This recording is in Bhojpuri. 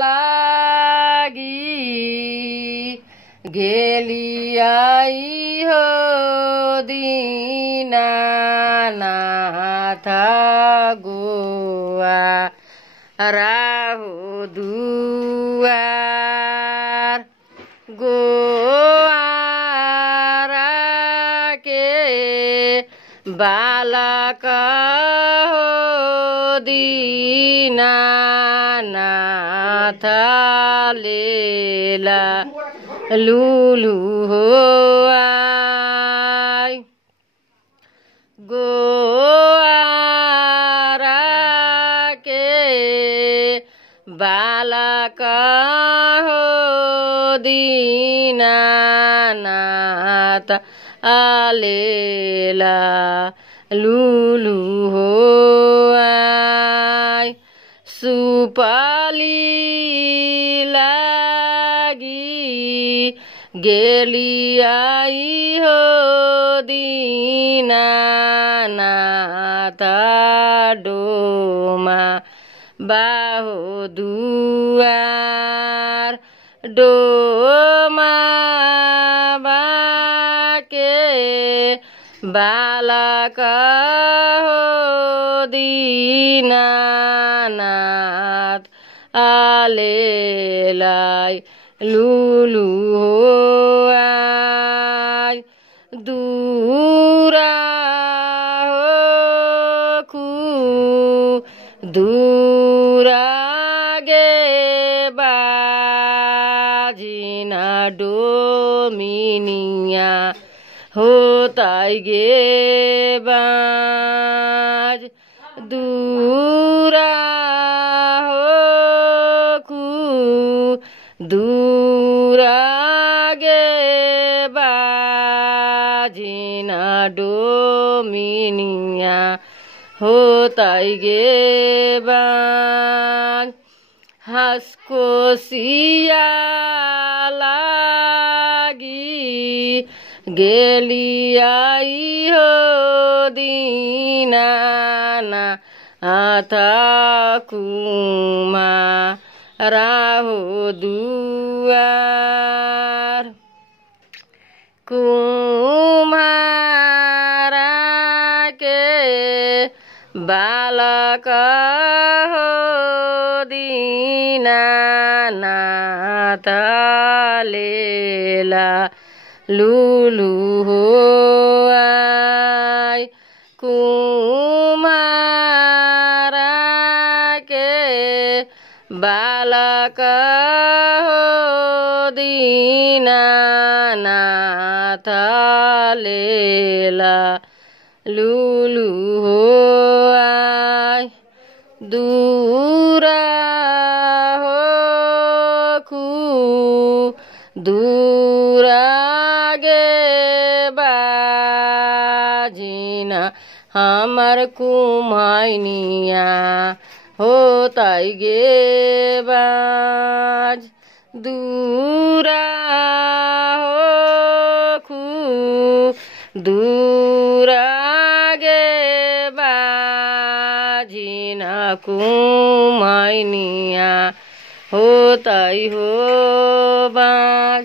लागी गेली आई हो दीनानाथ गोआ राहो दुआर गोआरा के बालक हो दीनानाथ लेला लुलु हो आय गोआरा के बालक हो दीनानाथ आलेला लुलु हो आय सुपाली लागी गेली आई हो दीनानाथ डोमा बाहो दुआर डोमा बाके बालक हो दीनानाथ आलेलाई लुलु हो आय दूरा हो खु दूरा गे बाजिना डोमिनिया होताई गे बाज दूरा हो खु दूरा गे बाजिना डोमिनिया होताई गे बाज हसको सिया लागी गेली आई हो दीनानाथ कुमा राहो दुआर कुम्हारा के बालक हो दीनानाथ लेला लुलु हो आय कुम्हारा के बालक हो दीनानाथ लेला लुलु हो आय दूरा हो खु दूरा गे बाजिना हमर कुमाइनिया होताई गे बाज दूरा हो खु दूरा गे बाजिना कुमाइनिया होताई हो बाज।